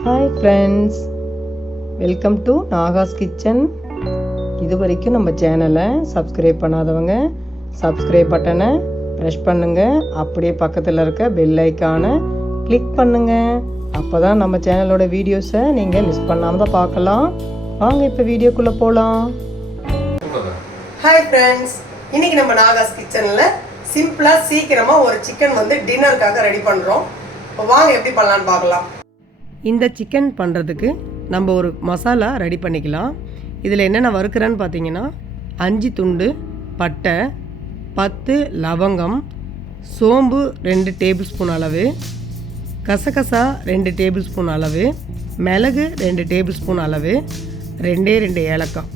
Hi friends, welcome to Nahash kitchen. இது வரைக்கும் நம்ம சேனலை சப்ஸ்கிரைப் பண்ணாதவங்க சப்ஸ்கிரைப் பட்டனை ப்ரெஸ் பண்ணுங்கள். அப்படியே பக்கத்தில் இருக்க பெல் ஐக்கானை கிளிக் பண்ணுங்கள். அப்போ தான் நம்ம சேனலோட வீடியோஸை நீங்கள் மிஸ் பண்ணாமல் தான் பார்க்கலாம். வாங்க இப்போ வீடியோக்குள்ளே போகலாம். ஹாய் ஃப்ரெண்ட்ஸ், இன்றைக்கி நம்ம நாகாஸ் கிச்சனில் சிம்பிளாக சீக்கிரமாக ஒரு சிக்கன் டின்னருக்காக ரெடி பண்ணுறோம். இப்போ வாங்க எப்படி பண்ணலான்னு பார்க்கலாம். இந்த சிக்கன் பண்ணுறதுக்கு நம்ம ஒரு மசாலா ரெடி பண்ணிக்கலாம். இதில் என்னென்ன வறுக்கிறேன்னு பார்த்தீங்கன்னா 5 துண்டு பட்டை, 10 லவங்கம், சோம்பு 2 டேபிள் ஸ்பூன் அளவு, கசகசா 2 டேபிள் ஸ்பூன் அளவு, மிளகு 2 டேபிள் ஸ்பூன் அளவு, 2 ஏலக்காய்.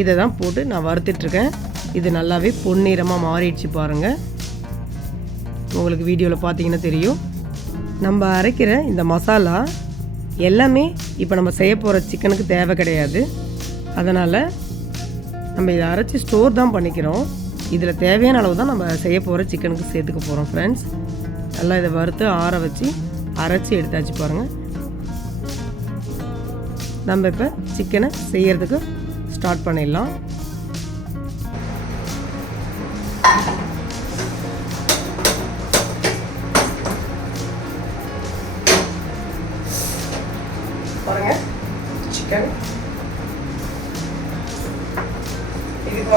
இதை தான் போட்டு நான் வறுத்துட்ருக்கேன். இது நல்லாவே பொன்னிறமாக மாறிடுச்சு பாருங்கள். உங்களுக்கு வீடியோவில் பார்த்தீங்கன்னா தெரியும். நம்ம அரைக்கிற இந்த மசாலா எல்லாமே இப்போ நம்ம செய்ய போகிற சிக்கனுக்கு தேவை கிடையாது. அதனால் நம்ம இதை அரைச்சி ஸ்டோர் தான் பண்ணிக்கிறோம். இதில் தேவையான அளவு தான் நம்ம செய்ய போகிற சிக்கனுக்கு சேர்த்துக்க போகிறோம். ஃப்ரெண்ட்ஸ், நல்லா இதை வறுத்து ஆற வச்சு அரைச்சி எடுத்தாச்சு பாருங்கள். நம்ம இப்போ சிக்கனை செய்யறதுக்கு ஸ்டார்ட் பண்ணிடலாம். பாருங்க, சிக்கன் இதுக்கு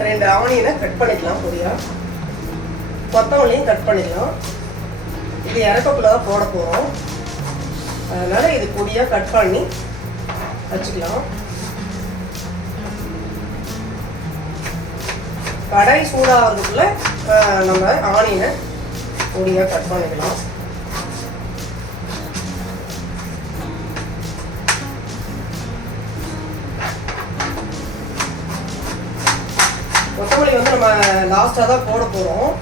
2 ஆனியனை கட் பண்ணிக்கலாம். பொடியா கொத்தமல்லியும் கட் பண்ணிக்கலாம். இது இறக்கக்குள்ள தான் போட போகிறோம். அதனால் இது பொடியாக கட் பண்ணி வச்சுக்கலாம். கடாய் சூடாகிறதுக்குள்ள நம்ம ஆனியனை பொடியாக கட் பண்ணிக்கலாம். கொத்தமல்லி நம்ம லாஸ்ட்டாக தான் போட போகிறோம்.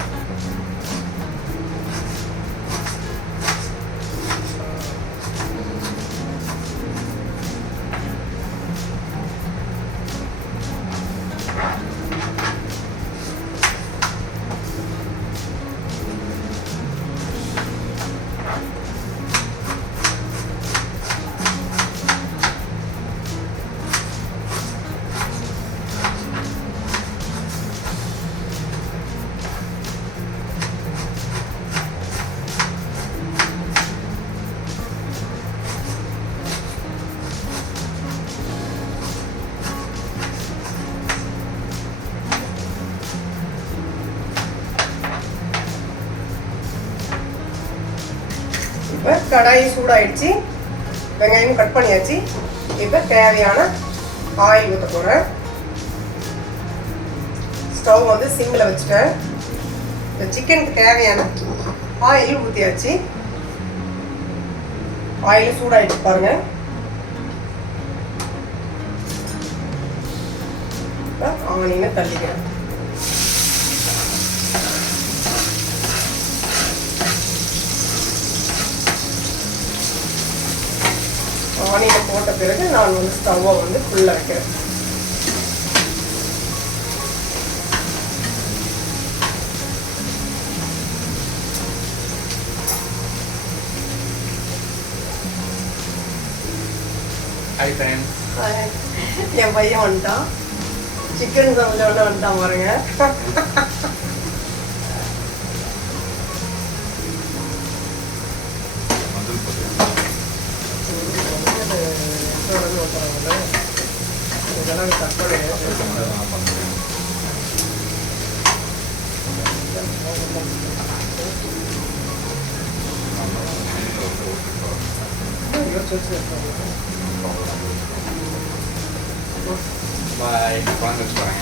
இப்போ கடாயி சூடாயிடுச்சு, வெங்காயம் கட் பண்ணியாச்சு. இப்போ தேவையான ஆயில் ஊற்ற போகிறேன். ஸ்டவ் சிம்மில் வச்சுட்டேன். இந்த சிக்கனுக்கு தேவையான ஆயில் ஊற்றியாச்சு. ஆயில் சூடாயிடுச்சு பாருங்கள். இப்போ ஆனியனை தள்ளிக்கிறேன். ஆனியனை போட்ட பிறகு நான் ஸ்டவ்வை ஃபுல்லாக வைக்கிறேன். ஹாய் ஃப்ரெண்ட்ஸ், என் பையன் வந்துட்டான். சிக்கன் சமைச்சோட வந்துட்டான் பாருங்க. இதெல்லாம் தக்காளி பாய். வாங்க வச்சுக்கோங்க.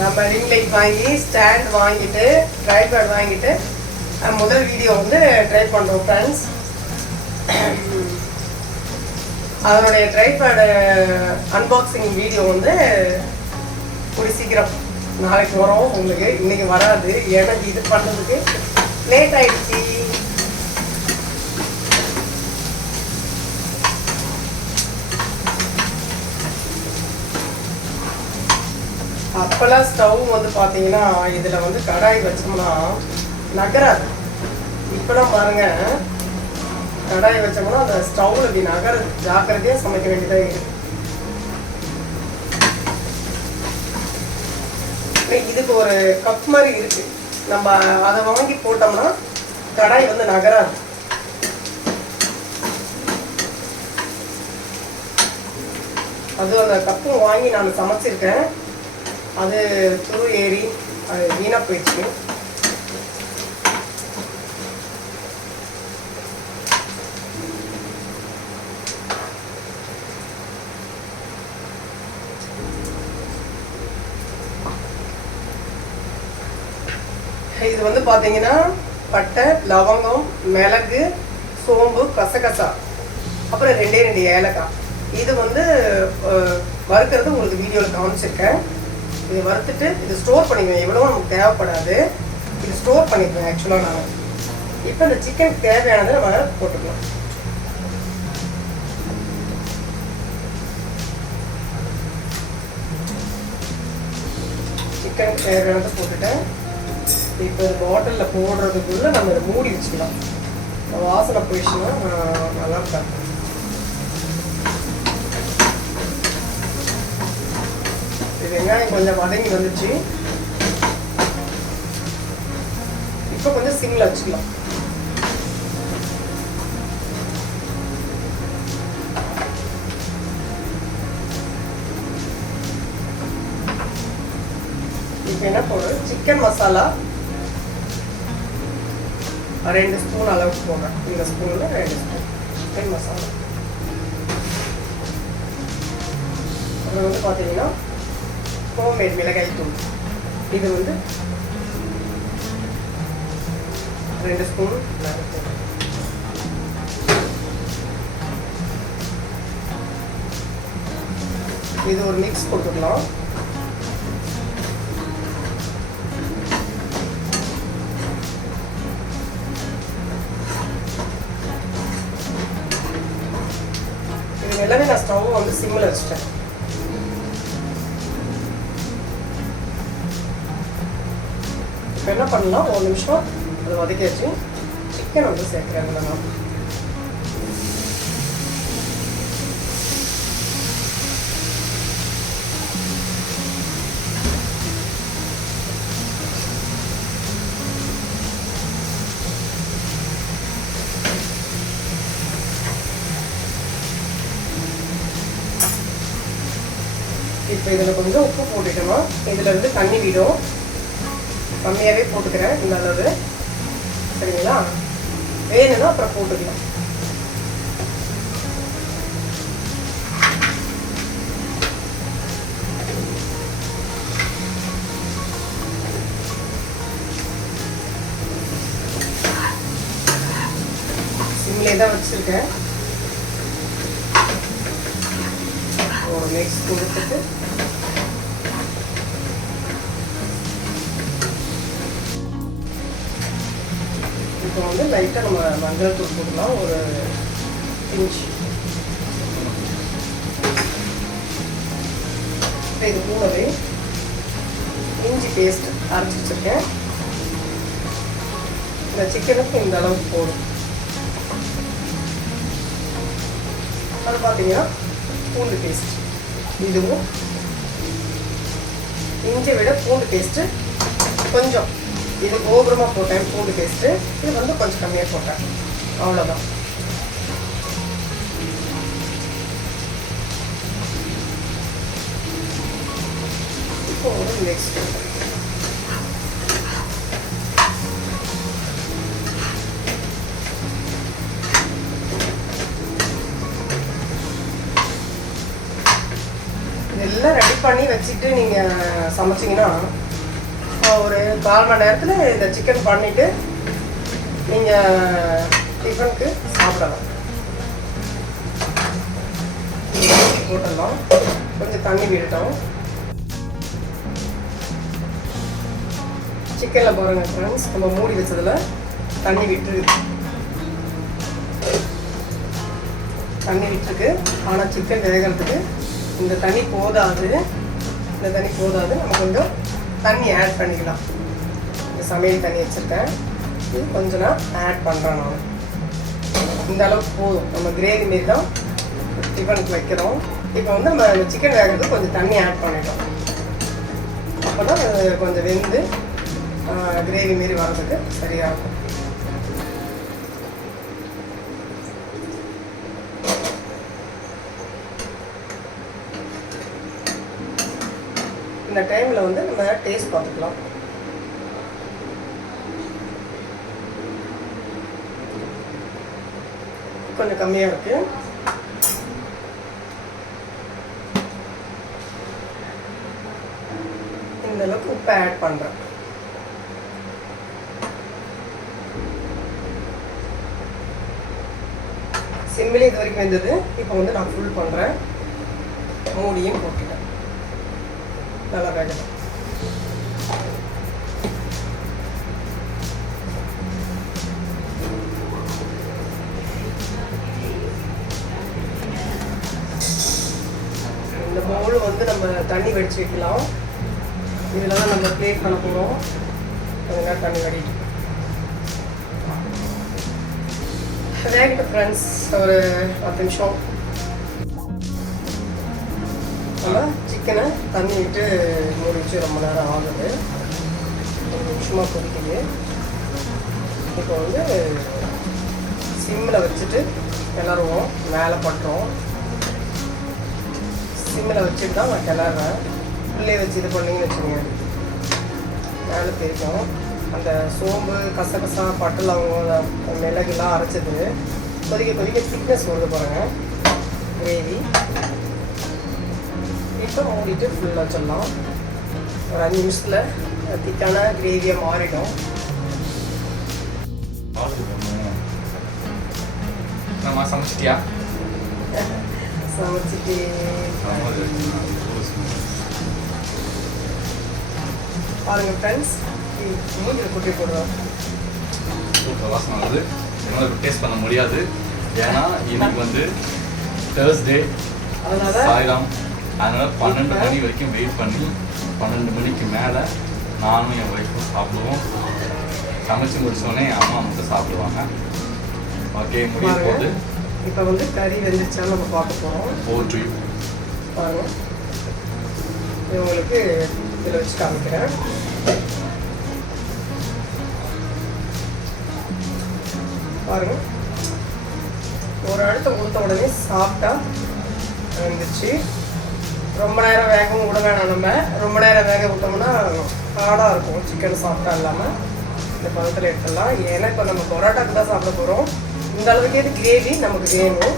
நம்ம ரிங் லைட் வாங்கி ஸ்டாண்ட் வாங்கிட்டு ட்ரைபேட் வாங்கிட்டு முதல் வீடியோ ட்ரை பண்ணுறோம் ஃப்ரெண்ட்ஸ். அதனுடைய ட்ரைபேடு அன்பாக்சிங் வீடியோ கூடி சீக்கிரம் நாளைக்கு வரும். உங்களுக்கு இன்னைக்கு வராது, எனக்கு இது பண்ணுறதுக்கு லேட் ஆயிடுச்சு. அப்போல்லாம் ஸ்டவ் பார்த்தீங்கன்னா இதில் கடாய் வச்சோம்னா நகராது. இப்போலாம் பாருங்க, கடாயை வச்சோம்னா அந்த ஸ்டவ்வில் இப்படி நகர ஜாக்கிரதையாக சமைக்க வேண்டியதாக இருக்குது. இதுக்கு ஒரு கப் மாதிரி இருக்கு, நம்ம அதை வாங்கி போட்டோம்னா கடாய் வந்து நகராது. அது அந்த கப்பும் வாங்கி நான் சமைச்சிருக்கேன், அது துரு ஏறி அது வீணாக போயிடுச்சு. இது வந்து பார்த்தீங்கன்னா பட்டை, லவங்கம், மிளகு, சோம்பு, கசகசா, அப்புறம் 2 ஏலக்காய். இது வந்து வறுக்கிறது உங்களுக்கு வீடியோவில் காமிச்சிருக்கேன். இது வறுத்துட்டு இது ஸ்டோர் பண்ணிக்குவேன், எவ்வளோ நமக்கு தேவைப்படாது. இது ஸ்டோர் பண்ணிக்குவேன் ஆக்சுவலாக நான். இப்போ இந்த சிக்கனுக்கு தேவையானதை நம்ம போட்டுக்கலாம். சிக்கனுக்கு தேவையானதை போட்டுட்டேன். இப்போ இந்த பாட்டிலில் போடுறதுக்குள்ளே நம்ம இதை மூடி வச்சுக்கலாம். வாசனை போயிடுச்சுன்னா நல்லா இருக்காது. வெங்காயம் கொஞ்சம் வதங்கி வந்துச்சு. இப்போ கொஞ்சம் சிம்மில் வச்சுக்கலாம். இப்போ என்ன போடுறேன், சிக்கன் மசாலா 2 ஸ்பூன் அளவுக்கு போடுறேன். இந்த ஸ்பூனில் 2 ஸ்பூன் சிக்கன் மசாலா. அப்புறம் வந்து பார்த்தீங்கன்னா ஹோம்மேட் மிளகாய் தூள், இது வந்து 2 ஸ்பூன் மிளகாய் தூள். இது ஒரு மிக்ஸ் கொடுத்துக்கலாம். இது எல்லாமே நான் ஸ்டவ் வந்து சிம்மில் வச்சுட்டேன். இப்போ என்ன பண்ணலாம், 1 நிமிஷம் அதை வதக்கியாச்சு. சிக்கன் வந்து சேர்க்குறேன். நான் இப்போ இதில் கொஞ்சம் உப்பு போட்டுட்டோம்னா இதிலேருந்து தண்ணி விடும். கம்மியாகவே போட்டுக்கிறேன் இந்த அளவு, சரிங்களா? வேணும்னா அப்புறம் போட்டுக்கலாம். சிம்லே தான் வச்சுருக்கேன். ஒரு மிக்ஸ் கொடுத்துட்டு இப்போ வந்து லைட்டாக நம்ம மஞ்சள் தூள் போடலாம், ஒரு இன்ச். இது கூடவே இஞ்சி பேஸ்ட் அரைச்சி வச்சுருக்கேன். இந்த சிக்கனுக்கு இந்த அளவுக்கு போடும். அது பார்த்தீங்கன்னா பூண்டு பேஸ்ட், இதுவும் இஞ்சி விட பூண்டு பேஸ்ட்டு கொஞ்சம், இது கோபுரமாக போட்டேன் பூண்டு பேஸ்ட்டு, இது வந்து கொஞ்சம் கம்மியாக போட்டேன், அவ்வளோதான். இப்போ ஒரு மிக்ஸ் இதெல்லாம் ரெடி பண்ணி வச்சுட்டு நீங்கள் சமைச்சிங்கன்னா ஒரு 1/4 மணி நேரத்தில் இந்த சிக்கன் பண்ணிவிட்டு நீங்கள் டிஃபனுக்கு சாப்பிடலாம். போட்டுடலாம், கொஞ்சம் தண்ணி விடட்டும். சிக்கனில் பாருங்க ஃப்ரெண்ட்ஸ், நம்ம மூடி வச்சதில் தண்ணி விட்டுருக்கு. ஆனால் சிக்கன் வேகிறதுக்கு இந்த தண்ணி போதாது. நம்ம கொஞ்சம் தண்ணி ஆட் பண்ணிக்கலாம். இந்த சமையல் தண்ணி வச்சுருக்கேன், இது கொஞ்சம் நான் ஆட் பண்ணுறேன். நான் இந்த அளவுக்கு போதும். நம்ம கிரேவி மாரி தான் டிஃபனுக்கு வைக்கிறோம். இப்போ வந்து நம்ம சிக்கன் வேகிறதுக்கு கொஞ்சம் தண்ணி ஆட் பண்ணிட்டோம். அப்போ தான் கொஞ்சம் வெந்து கிரேவி மாரி வர்றதுக்கு சரியாக இருக்கும். இந்த டைமில் வந்து நம்ம டேஸ்ட் பார்த்துக்கலாம். கொஞ்சம் கம்மியாக இருக்கு. இந்த அளவுக்கு உப்பை ஆட் பண்ணுறேன். சிம்மிலே இது வரைக்கும் வெந்தது. இப்போ வந்து நான் ஃபுல் பண்ணுறேன். மூடியும் போட்டுட்டேன். நல்லா வேகணும். இந்த பவுல் வந்து நம்ம தண்ணி வடிச்சு வைக்கலாம். இதில் தான் நம்ம பிளேட் பண்ண போகிறோம். கொஞ்ச நேரம் தண்ணி வடிட்டு வேகட்டும் ஃப்ரெண்ட்ஸ். ஒரு 10 நிமிஷம் நம்ம சிக்கனை தண்ணி விட்டு மூடி வச்சு ரொம்ப நேரம் ஆகுது. 1 நிமிஷமாக கொதிக்குது. இப்போ வந்து சிம்மில் வச்சுட்டு கிளறுவோம். மேலே பட்டுரும். சிம்மில் வச்சுட்டு தான் நான் கிளறேன். உள்ளே வச்சு இது பண்ணிங்கன்னு வச்சுக்கோங்க, மேலே போயிருக்கோம். அந்த சோம்பு, கசகசா, பட்டை லவங்கம், மிளகுலாம் அரைச்சது கொதிக்க கொதிக்க திக்னஸ் வருது பாருங்கள் கிரேவி. இப்போ மூடிட்டு ஃபுல்லாக வச்சிடலாம். ஒரு 5 நிமிஷத்தில் திக்கான கிரேவியாக மாறிடும். சமைச்சிட்டியா? சமைச்சிட்டு பாருங்கள் ஃப்ரெண்ட்ஸ், மூஞ்சில் குட்டி போடுறோம். சூப்பர் வாசனை வருது. என்னால் டேஸ்ட் பண்ண முடியாது, ஏன்னா இன்னைக்கு வந்து தேர்ஸ்டே சாய்ராம். அதனால் 12 மணி வரைக்கும் வெயிட் பண்ணி 12 மணிக்கு மேலே நானும் என் ஒய்ஃபும் சாப்பிடுவோம். சமைச்சு முடிச்சோடனே என் அம்மா மட்டும் சாப்பிடுவாங்க. ஓகே, முடிய போகுது. இப்போ வந்து கறி வெந்துச்சாலும் நம்ம பார்க்க போகிறோம். Over to you. பாருங்கள், இவங்களுக்கு இதில் வச்சு காமிக்கிறேன். பாருங்கள், ஒரு அடுத்த கொடுத்த உடனே சாப்பிட்டா வந்துச்சு. ரொம்ப நேரம் வேகவும் விட வேணாம். நம்ம ரொம்ப நேரம் வேக விட்டோம்னா ஹார்டாக இருக்கும். சிக்கன் சாப்பிட்டா இல்லாமல் இந்த பதத்தில் எடுத்துடலாம். ஏன்னா இப்போ நம்ம பரோட்டாக்கு தான் சாப்பிட போகிறோம். இந்த அளவுக்கு இது கிரேவி நமக்கு வேணும்.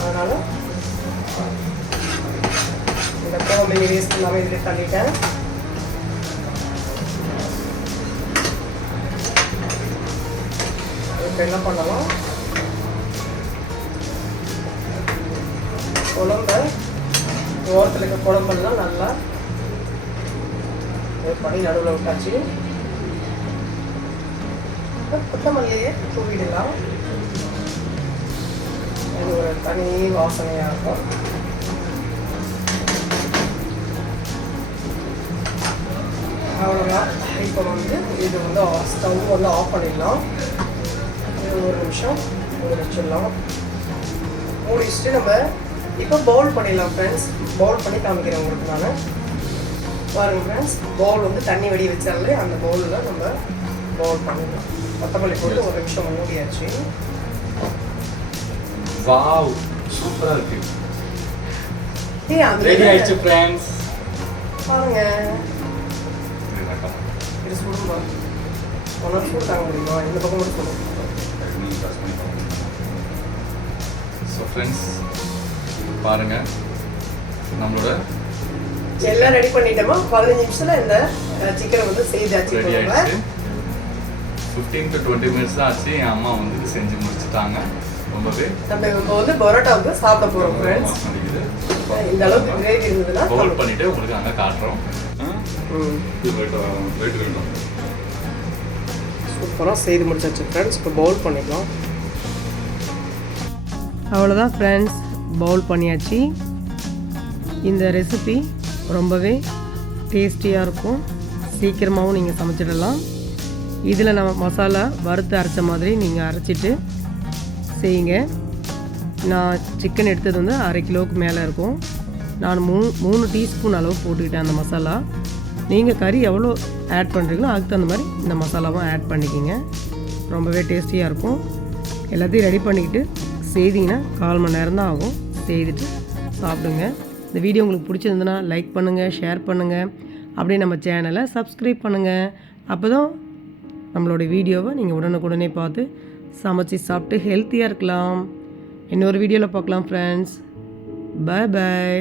அதனால் இந்த குழம்பு வேஸ்ட் இல்லாமல் இதில் தள்ளிட்டேன். இப்போ என்ன பண்ணலாம், குழம்ப ஓரத்தில் இருக்க குழம்பெல்லாம் நல்லா பண்ணி நடுவில் விட்டாச்சு. கொத்தமல்லியே தூவிடலாம். இது ஒரு தனி வாசனையாக இருக்கும். அவ்வளோதான். இப்போ வந்து இது வந்து ஸ்டவ் வந்து ஆஃப் பண்ணிடலாம். இது 1 நிமிஷம் மூடி வச்சிடலாம். மூடி வச்சுட்டு நம்ம இப்போ பவுல் பண்ணிடலாம் ஃப்ரெண்ட்ஸ். பவுல் பண்ணி காமிக்கிறேன் உங்களுக்கு நான். பாருங்கள் ஃப்ரெண்ட்ஸ், பவுல் வந்து தண்ணி வடி வச்சாலே அந்த பவுலில் நம்ம பவுல் பண்ணிடலாம். கொத்தமல்லி போட்டு 1 நிமிஷம் மூடியாச்சு. வாவ், சூப்பராக இருக்கு. அது ரெடி ஆயிடுச்சு ஃப்ரெண்ட்ஸ். பாருங்க, இது சுடுமா? ஒன்றா சூடு தாங்க முடியுமா? இந்த பக்கம் மட்டும் சொல்லுங்க. ஸோ ஃப்ரெண்ட்ஸ் பாருங்க, நம்மளோட எல்லாம் ரெடி பண்ணிட்டோமா? 15 நிமிஷத்தில் இந்த சிக்கனை வந்து செய்தாச்சு. ரெடி ஆயிடுச்சு. 15 to 20 மினிட்ஸ் தான் ஆச்சு. என் அம்மா வந்து இது செஞ்சு முடிச்சுட்டாங்க. ரொம்பவே நம்ம இப்போ வந்து பரோட்டாவுக்கு சாப்பிட போகிறோம் ஃப்ரெண்ட்ஸ். இந்த அளவுக்கு கிரேவி இருந்ததுன்னா பவுல் பண்ணிட்டு உங்களுக்கு அங்கே காட்டுறோம். சூப்பராக செய்து முடிச்சாச்சு ஃப்ரெண்ட்ஸ். இப்போ பவுல் பண்ணிக்கலாம். அவ்வளோதான் ஃப்ரெண்ட்ஸ், பவுல் பண்ணியாச்சு. இந்த ரெசிபி ரொம்பவே டேஸ்டியாக இருக்கும். சீக்கிரமாகவும் நீங்கள் சமைச்சிடலாம். இதில் நம்ம மசாலா வறுத்து அரைச்ச மாதிரி நீங்கள் அரைச்சிட்டு செய்யுங்க. நான் சிக்கன் எடுத்தது வந்து 1/2 கிலோவுக்கு மேலே இருக்கும். நான் 3 டீஸ்பூன் அளவு போட்டுக்கிட்டேன் அந்த மசாலா. நீங்கள் கறி எவ்வளோ ஆட் பண்ணுறீங்களோ அதுக்கு தகுந்த மாதிரி இந்த மசாலாவும் ஆட் பண்ணிக்கிங்க. ரொம்பவே டேஸ்டியாக இருக்கும். எல்லாத்தையும் ரெடி பண்ணிக்கிட்டு செய்திங்கன்னா 1/4 மணி நேரம் தான் ஆகும். செய்துட்டு சாப்பிடுங்க. இந்த வீடியோ உங்களுக்கு பிடிச்சிருந்துன்னா லைக் பண்ணுங்கள், ஷேர் பண்ணுங்கள், அப்படியே நம்ம சேனலை சப்ஸ்கிரைப் பண்ணுங்கள். அப்போ தான் நம்மளோட வீடியோவை நீங்கள் உடனுக்குடனே பார்த்து சமைச்சி சாப்பிட்டு ஹெல்த்தியாக இருக்கலாம். இன்னொரு வீடியோவில் பார்க்கலாம் ஃப்ரெண்ட்ஸ். பாய் பாய்.